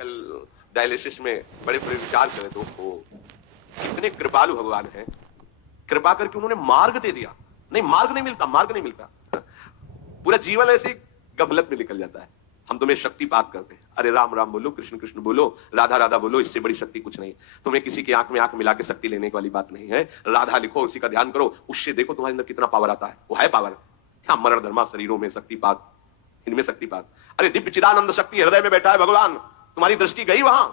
कल डायलिसिस में बड़े बड़े विचार करे तो कितने कृपालु भगवान हैं, कृपा करके उन्होंने मार्ग दे दिया। नहीं, मार्ग नहीं मिलता, मार्ग नहीं मिलता। पूरा जीवन ऐसे गफलत में निकल जाता है। हम तुम्हें शक्तिपात करते हैं, अरे राम राम बोलो, कृष्ण कृष्ण बोलो, राधा राधा बोलो, इससे बड़ी शक्ति कुछ नहीं। तुम्हें किसी की आंख में आंख मिला के शक्ति लेने वाली बात नहीं है। राधा लिखो, उसी का ध्यान करो, उससे देखो तुम्हारे अंदर कितना पावर आता है। वो है पावर। क्या मरण धर्मा शरीरों में शक्तिपात, इनमें शक्तिपात। अरे दिव्य चिदानंद शक्ति हृदय में बैठा है भगवान, तुम्हारी दृष्टि गई वहां।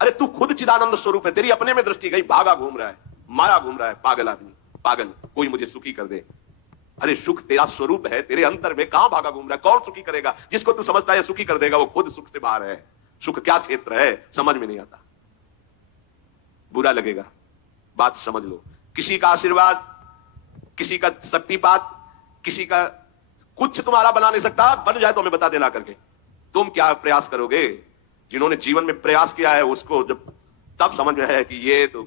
अरे तू खुद चिदानंद स्वरूप है, तेरी अपने में दृष्टि गई, भागा घूम रहा है, मारा घूम रहा है, पागल आदमी, पागल। कोई मुझे सुखी कर दे। अरे सुख तेरा स्वरूप है, तेरे अंतर में, कहां भागा घूम रहा है? कौन सुखी करेगा? जिसको तू समझता है सुखी कर देगा, वो खुद सुख से बाहर है। सुख क्या क्षेत्र है समझ में नहीं आता। बुरा लगेगा, बात समझ लो। किसी का आशीर्वाद, किसी का शक्तिपात, किसी का कुछ तुम्हारा बना नहीं सकता। बन जाए तो हमें बता देना करके। तुम क्या प्रयास करोगे? जिन्होंने जीवन में प्रयास किया है उसको जब तब समझ में है कि ये तो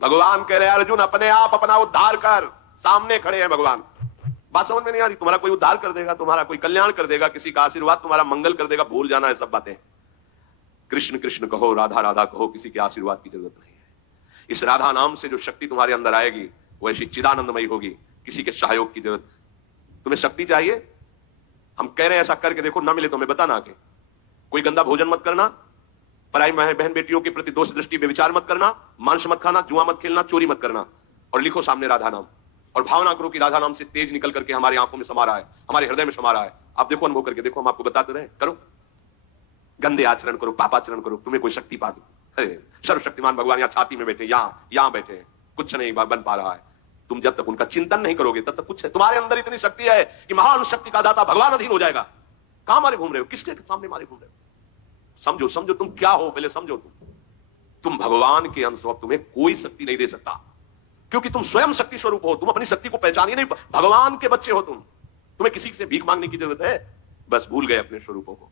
भगवान कह रहे हैं, अर्जुन अपने आप अपना उद्धार कर। सामने खड़े हैं भगवान। बात समझ में नहीं आ रही? तुम्हारा कोई उद्धार कर देगा, तुम्हारा कोई कल्याण कर देगा, किसी का आशीर्वाद तुम्हारा मंगल कर देगा, भूल जाना है सब बातें। कृष्ण कृष्ण कहो, राधा राधा कहो, किसी के आशीर्वाद की जरूरत नहीं है। इस राधा नाम से जो शक्ति तुम्हारे अंदर आएगी वो ऐसी चिदानंदमयी होगी, किसी के सहयोग की जरूरत। तुम्हें शक्ति चाहिए, हम कह रहे हैं ऐसा करके देखो, ना मिले तो हमें बताना आके। कोई गंदा भोजन मत करना, पराई बहन बेटियों के प्रति दोष दृष्टि विचार मत करना, मांस मत खाना, जुआ मत खेलना, चोरी मत करना, और लिखो सामने राधा नाम, और भावना करो कि राधा नाम से तेज निकल करके हमारी आंखों में समा रहा है, हमारे हृदय में समा रहा है। आप देखो, अनुभव करके देखो, हम आपको बताते रहे। करो, गंदे आचरण करो, पापाचरण करो, तुम्हें कोई शक्ति पा दो। सर्वशक्तिमान भगवान यहाँ छाती में बैठे, यहां बैठे, कुछ नहीं बन पा रहा है। तुम जब तक उनका चिंतन नहीं करोगे तब तक कुछ है। तुम्हारे अंदर इतनी शक्ति है कि महान शक्ति का दाता भगवान अधीन हो जाएगा। कहां मारे घूम रहे हो? किसके सामने मारे घूम रहे हो? समझो, समझो तुम क्या हो, पहले समझो। तुम भगवान के अंश हो, तुम्हें कोई शक्ति नहीं दे सकता, क्योंकि तुम स्वयं शक्ति स्वरूप हो। तुम अपनी शक्ति को पहचानिए नहीं, भगवान के बच्चे हो तुम। तुम्हें किसी से भीख मांगने की जरूरत है? बस भूल गए अपने स्वरूपों को।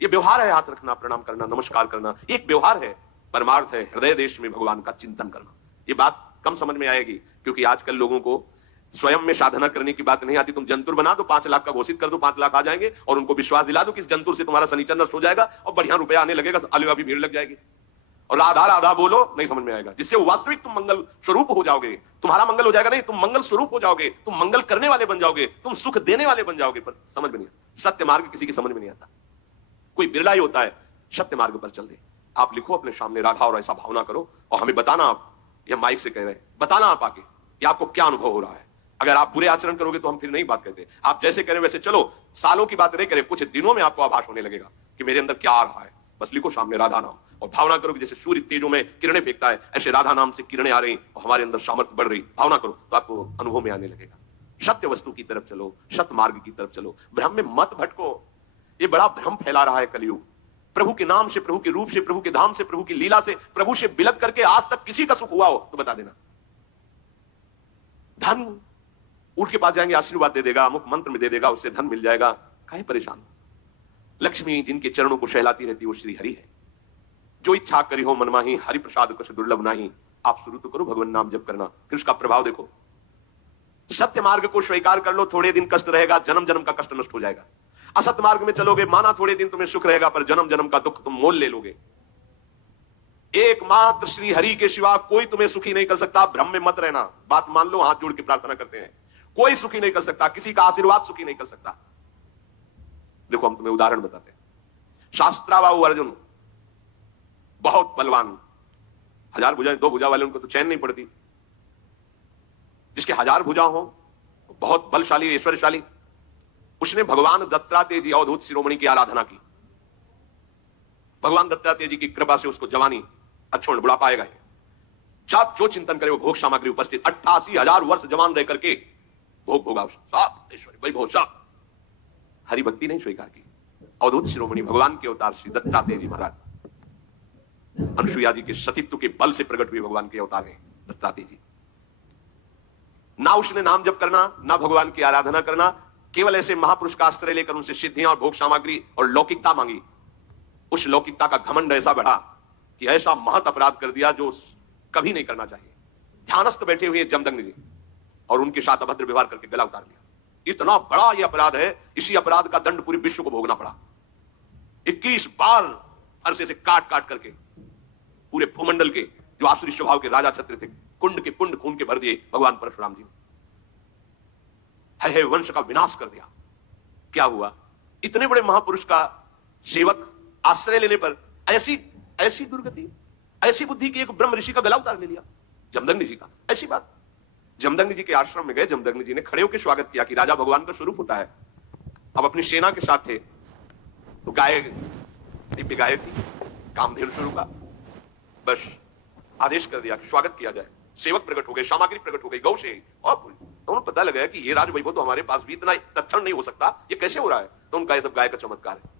यह व्यवहार है, हाथ रखना, प्रणाम करना, नमस्कार करना, एक व्यवहार है। परमार्थ है हृदय देश में भगवान का चिंतन करना। यह बात कम समझ में आएगी, क्योंकि आजकल लोगों को स्वयं में साधना करने की बात नहीं आती। तुम जंतुर बना दो, 5 लाख का घोषित कर दो, 5 लाख आ जाएंगे, और उनको विश्वास दिला दो कि इस जंतुर से तुम्हारा शनिचर नष्ट हो जाएगा और बढ़िया रुपया आने लगेगा, अलग अभी भीड़ लग जाएगी। और राधा राधा बोलो, नहीं समझ में आएगा। जिससे वास्तविक तुम मंगल स्वरूप हो जाओगे। तुम्हारा मंगल हो जाएगा नहीं, तुम मंगल स्वरूप हो जाओगे, तुम मंगल करने वाले बन जाओगे, तुम सुख देने वाले बन जाओगे। पर समझ में नहीं आता, सत्य मार्ग किसी की समझ में नहीं आता। कोई बिरला ही होता है सत्य मार्ग पर चल दे। आप लिखो अपने सामने राधा और ऐसा भावना करो, और हमें बताना। आप यह माइक से कह रहे हैं, बताना आप आके कि आपको क्या अनुभव हो रहा है। अगर आप बुरे आचरण करोगे तो हम फिर नहीं बात करते। आप जैसे करें वैसे चलो, सालों की बात नहीं करें, कुछ दिनों में आपको आभास होने लगेगा कि मेरे अंदर क्या आ रहा है। बस लिखो सामने राधा नाम, और भावना करो कि जैसे सूर्य तेजों में किरणें फेंकता है, ऐसे राधा नाम से किरणें आ रही और हमारे अंदर सामर्थ्य बढ़ रही। भावना करो तो आपको अनुभव में आने लगेगा। सत्य वस्तु की तरफ चलो, सत्य मार्ग की तरफ चलो, भ्रम में मत भटको। ये बड़ा भ्रम फैला रहा है कलयुग। प्रभु के नाम से, प्रभु के रूप से, प्रभु के धाम से, प्रभु की लीला से, प्रभु से बिलक करके आज तक किसी का सुख हुआ हो तो बता देना। धन उठ के पास जाएंगे, आशीर्वाद दे देगा, अमुक मंत्र में दे देगा, उससे धन मिल जाएगा, काहे परेशान। लक्ष्मी जिनके चरणों को सहलाती रहती है वो श्री हरि है। जो इच्छा करी हो मन माही, हरि प्रसाद कुछ दुर्लभ नहीं। आप शुरू तो करो भगवान नाम जप करना, फिर उसका प्रभाव देखो। सत्य मार्ग को स्वीकार कर लो, थोड़े दिन कष्ट रहेगा, जन्म जन्म का कष्ट नष्ट हो जाएगा। असत्य मार्ग में चलोगे, माना थोड़े दिन तुम्हें सुख रहेगा, पर जन्म जन्म का दुख तुम मोल ले लोगे। एकमात्र श्री हरि के सिवा कोई तुम्हें सुखी नहीं कर सकता। भ्रम में मत रहना, बात मान लो, हाथ जोड़ के प्रार्थना करते हैं। कोई सुखी नहीं कर सकता, किसी का आशीर्वाद सुखी नहीं कर सकता। देखो हम तुम्हें उदाहरण बताते हैं। शास्त्राबाहु अर्जुन बहुत बलवान, 1000 भुजाएं, 2 भुजा वाले उनको तो चैन नहीं पड़ती। जिसके 1000 भुजा हो, बहुत बलशाली, ऐश्वर्यशाली, उसने भगवान दत्तात्रेय जी अवधूत शिरोमणि की आराधना की। भगवान दत्तात्रेय जी की कृपा से उसको जवानी, अच्छोड़, बुढ़ापा आएगा। जब जो चिंतन करे वो भोग सामग्री उपस्थित, 88,000 वर्ष जवान रह करके भोग भोगा, सब ऐश्वर्य वैभव सब। हरि भक्ति नहीं स्वीकार की। अवधूत शिरोमणि भगवान के अवतार श्री दत्तात्रेय जी महाराज, अनुसुईया जी के सतीत्व के बल से प्रकट हुए भगवान के अवतार हैं दत्तात्रेय जी। ना उसने नाम जप करना, ना भगवान की आराधना करना, केवल ऐसे महापुरुष का आश्रय लेकर उनसे सिद्धियां और भोग सामग्री और लौकिकता मांगी। उस लौकिकता का घमंड ऐसा बढ़ा कि ऐसा महत अपराध कर दिया जो कभी नहीं करना चाहिए। ध्यानस्थ बैठे हुए जमदग्नि जी, और उनके साथ अभद्र व्यवहार करके गला उतार लिया। इतना बड़ा यह अपराध है, इसी अपराध का दंड पूरे विश्व को भोगना पड़ा। 21 बार अरसे से काट काट करके पूरे भूमंडल के जो आसुरी स्वभाव के राजा छत्र थे, कुंड के कुंड खून के भर दिए भगवान परशुराम जी ने। है वंश का विनाश कर दिया। क्या हुआ? इतने बड़े महापुरुष का सेवक आश्रय लेने पर ऐसी ऐसी दुर्गति, ऐसी बुद्धि की एक ब्रह्म ऋषि का गला उतार ले लिया, जमदग्नि जी का। ऐसी बात। जमदग्नि जी के आश्रम में गए, जमदग्नि जी ने खड़े होकर स्वागत किया कि राजा भगवान का स्वरूप होता है। अब अपनी सेना के साथ थे, तो गाय, दिव्य गाय थी, कामधेनु स्वरूप का। बस आदेश कर दिया कि स्वागत किया जाए। सेवक प्रकट हो गए, सामग्री प्रकट हो गई, गौ से और तो उन्हें पता लगा कि ये राज वैभव तो हमारे पास भी इतना तत्क्षण नहीं हो सकता, ये कैसे हो रहा है? तो उनका ये सब गाय का चमत्कार है।